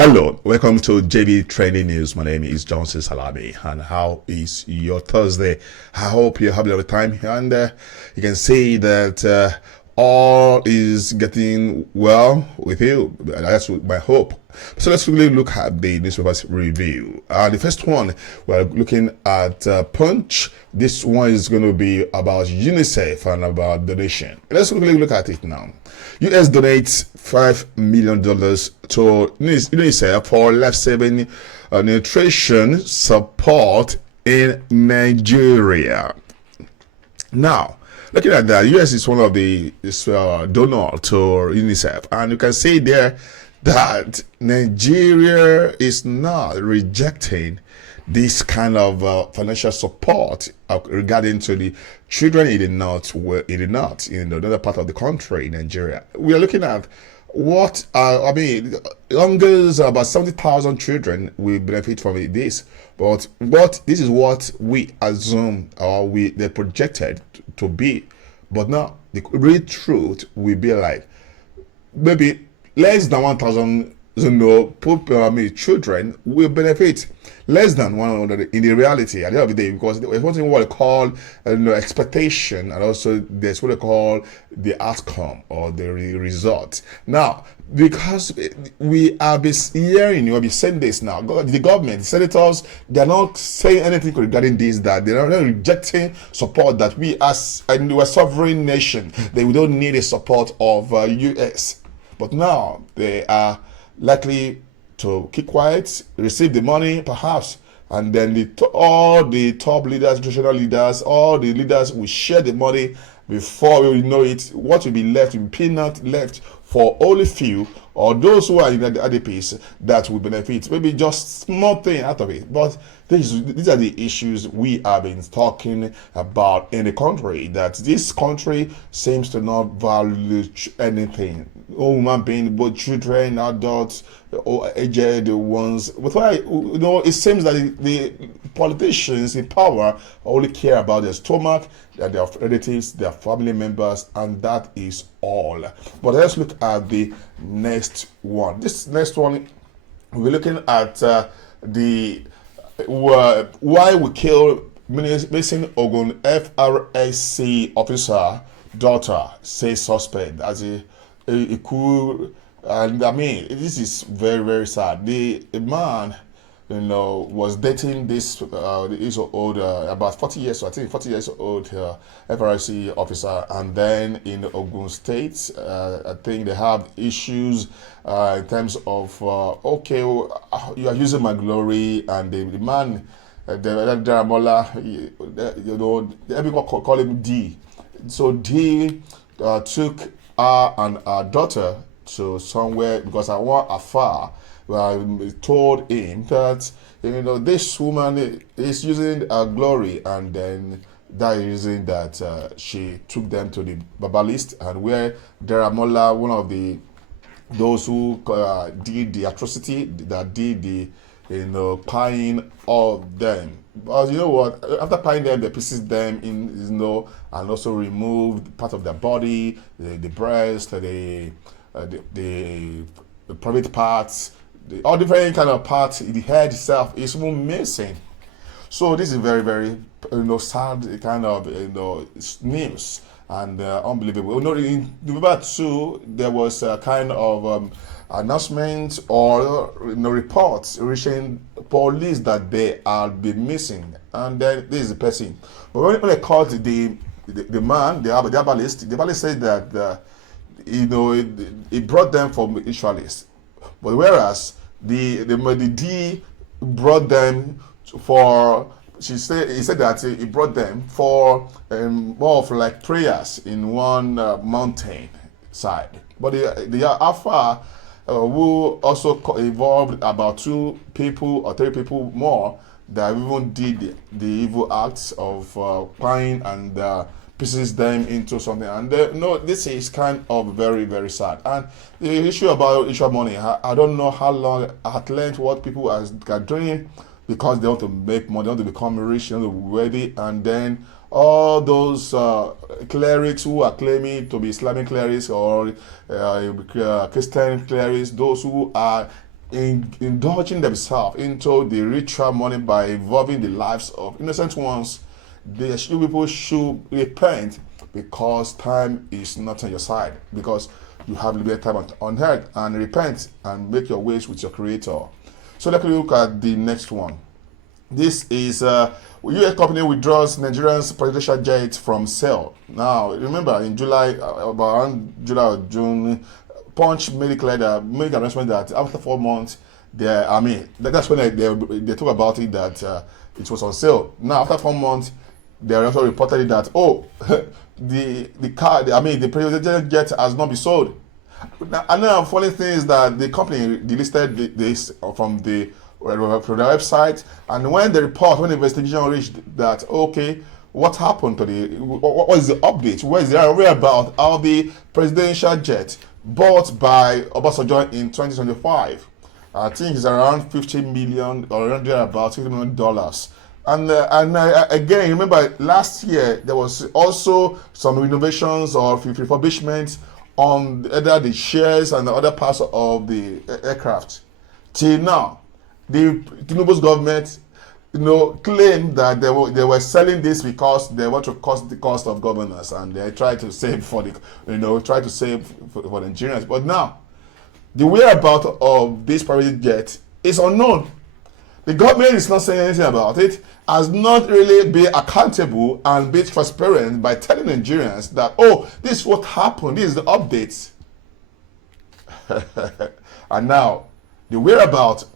Hello, welcome to JB Trending News. My name is Johnson Salami, and how is your Thursday? I hope you're having a good time, and you can see that all is getting well with you. That's my hope. So let's really look at the newspapers review. The first one, we're looking at Punch. This one is going to be about UNICEF and about donation. Let's really look at it now. US donates $5 million to UNICEF for life-saving nutrition support in Nigeria. Now, looking at that, US is one of the donors to UNICEF, and you can see there that Nigeria is not rejecting this kind of financial support regarding to the children in the north, in another part of the country, in Nigeria. We are looking at what longest about 70,000 children will benefit from this, but this is what we assume or they projected to be, but now the real truth will be like maybe less than 1,000 children will benefit. Less than 100 in the reality at the end of the day, because there's what they call expectation, and also there's what they call the outcome or the result. Now, because we have been hearing, we have been saying this now, the government, the senators, they're not saying anything regarding this, that they're not rejecting support that we as a sovereign nation, that we don't need the support of US. But now they are likely to keep quiet, receive the money perhaps, and then all the top leaders, international leaders, all the leaders will share the money. Before we know it, what will be left will be peanut left for only few, or those who are in the ADPs that will benefit, maybe just small thing out of it. But these are the issues we have been talking about in the country, that this country seems to not value anything. Human being, both children, adults, or aged ones. But why, it seems that the politicians in power only care about their stomach, their relatives, their family members, and that is all. But let's look at the next one. This next one, we're looking at why we kill missing Ogun FRSC officer daughter, says suspect as a coup. And this is very, very sad. The man, was dating this about 40 years, so I think 40 years old FRSC officer, and then in Ogun State, I think they have issues in terms of you are using my glory, and the man, the Daramola, everyone call him D. So D took her and her daughter to somewhere because I want afar. Told him that this woman is using her glory, and then that reason that she took them to the Babalist, and where Daramola, one of those who did the atrocity, that did the pieing of them. But you know what? After pieing them, they pieces them in, and also removed part of their body, the breast, the private parts, all different kind of parts. The head itself is even missing. So this is very, very sad kind of news, and unbelievable. In November 2, there was a kind of announcement or reports reaching police that they have been missing, and then this is the person. But when they called the man, the herbalist said that it brought them from ritualists, but whereas the D brought them for, he said that he brought them for more of like prayers in one mountain side. But the Alpha who also involved about 2 people or 3 people more that even did the evil acts of prying and pieces them into something. And this is kind of very, very sad. And the issue about money, I don't know how long, at length, what people are doing, because they want to make money, they want to become rich, they want to be wealthy, and then all those clerics who are claiming to be Islamic clerics or Christian clerics, those who are indulging themselves into the ritual money by involving the lives of innocent ones, people should repent, because time is not on your side, because you have limited time on earth, and repent and make your ways with your creator. So let's look at the next one. This is U.S. company withdraws Nigerian's presidential jet from sale. Now, remember in July, around July or June, Punch made it clear that made an announcement that after 4 months, that's when they talk about it, that it was on sale. Now, after 4 months, they also reported it that the presidential jet has not been sold. Another funny thing is that the company delisted this from the website, and when the investigation reached that, okay, what happened to what is the update? Where is the whereabouts of the presidential jet bought by Obasanjo in 2025? I think it's around 50 million, or around there about $50 million. And again, remember last year there was also some renovations or refurbishments on either the shares and the other parts of the aircraft. Till now, the Tinubu's government, claimed that they were selling this because they want to cut the cost of governance, and they try to save for the Nigerians. But now, the whereabouts of this private jet is unknown. The government is not saying anything about it, has not really been accountable and be transparent by telling Nigerians that, this is what happened, this is the updates. And now, the whereabouts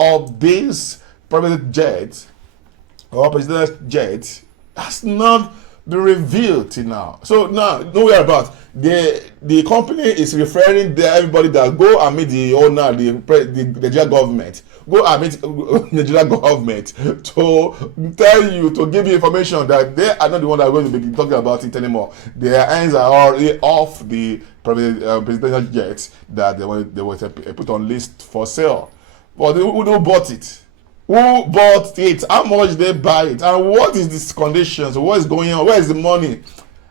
of this private jet or presidential jet has not been revealed till now. So now, nowhere about. The company is referring to everybody that go and meet the owner, the Nigerian government. Go and meet the Nigerian government to tell you, to give you information that they are not the one that are going to be talking about it anymore. Their hands are already off the presidential jets that they were put on list for sale. But who bought it? Who bought it? How much they buy it? And what is these conditions? What is going on? Where is the money?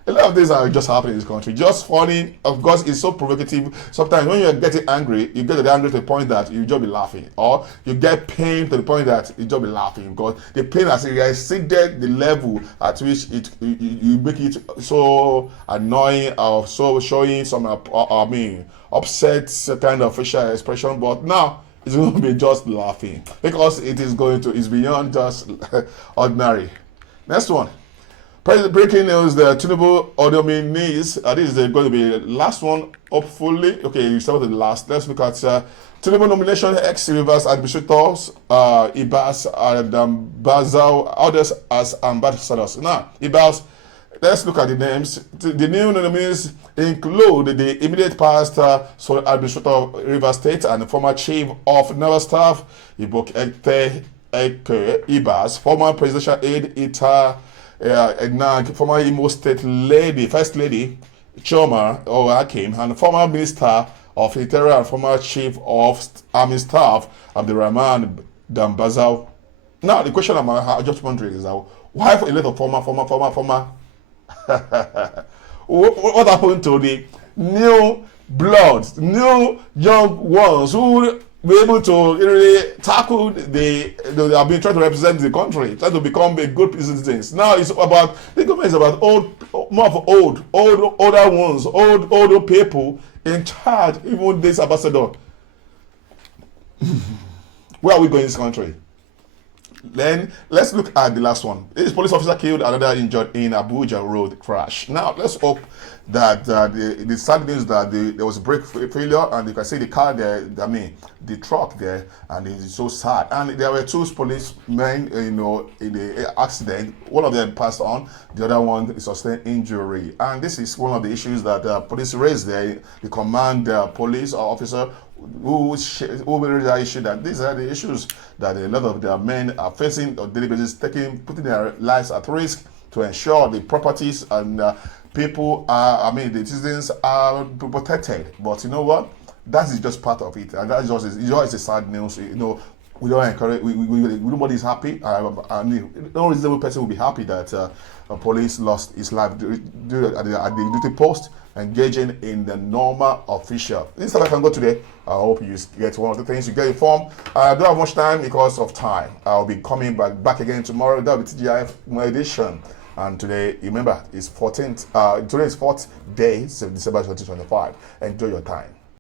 A lot of things are just happening in this country. Just funny. Of course, it's so provocative. Sometimes when you're getting angry, you get angry to the point that you just be laughing. Or you get pain to the point that you just be laughing. Because the pain has exceeded the level at which you make it so annoying, or so showing some, upset kind of facial expression. But now, it's going to be just laughing, because it's beyond just ordinary. Next one. Breaking news: the Tinubu nominates. This is going to be the last one, hopefully. Okay, you start with the last. Let's look at Tinubu nomination. Ex-Rivers administrators, Ibas and Dambazau, others as ambassadors. Now, Ibas. Let's look at the names. The new nominees include the immediate past administrator of Rivers State and the former chief of naval staff, Ibas, former presidential aide, former Imo State lady, First Lady, Choma Hakim, and former minister of Interior and former chief of army staff, Abdurrahman Dambazau. Now, the question I'm just wondering is why for a lot of former what happened to the new bloods, new young ones who were able to really tackle they have been trying to represent the country, trying to become a good citizens? Now it's about, the government is about older ones, older people in charge. Even this ambassador. Where are we going in this country? Then let's look at the last one. This police officer killed, another injured in Abuja road crash. Now let's hope that the sad news that there was a brake failure, and you can see the car there. The truck there, and it's so sad. And there were two policemen, in the accident. One of them passed on, the other one sustained injury. And this is one of the issues that police raised there. The command police officer who raised that issue, that these are the issues that a lot of their men are facing on daily basis, putting their lives at risk to ensure the properties and people are, the citizens are protected. But you know what? That is just part of it, and that's just a sad news. we don't encourage. Nobody's happy. I mean, no reasonable person will be happy that a police lost his life at the duty post, engaging in the normal official. This is how I can go today. I hope you get one of the things, you get informed. I don't have much time because of time. I'll be coming back again tomorrow. That'll be TGIF edition. And today, remember, it's 14th. Today is 4th day, December 2025. Enjoy your time.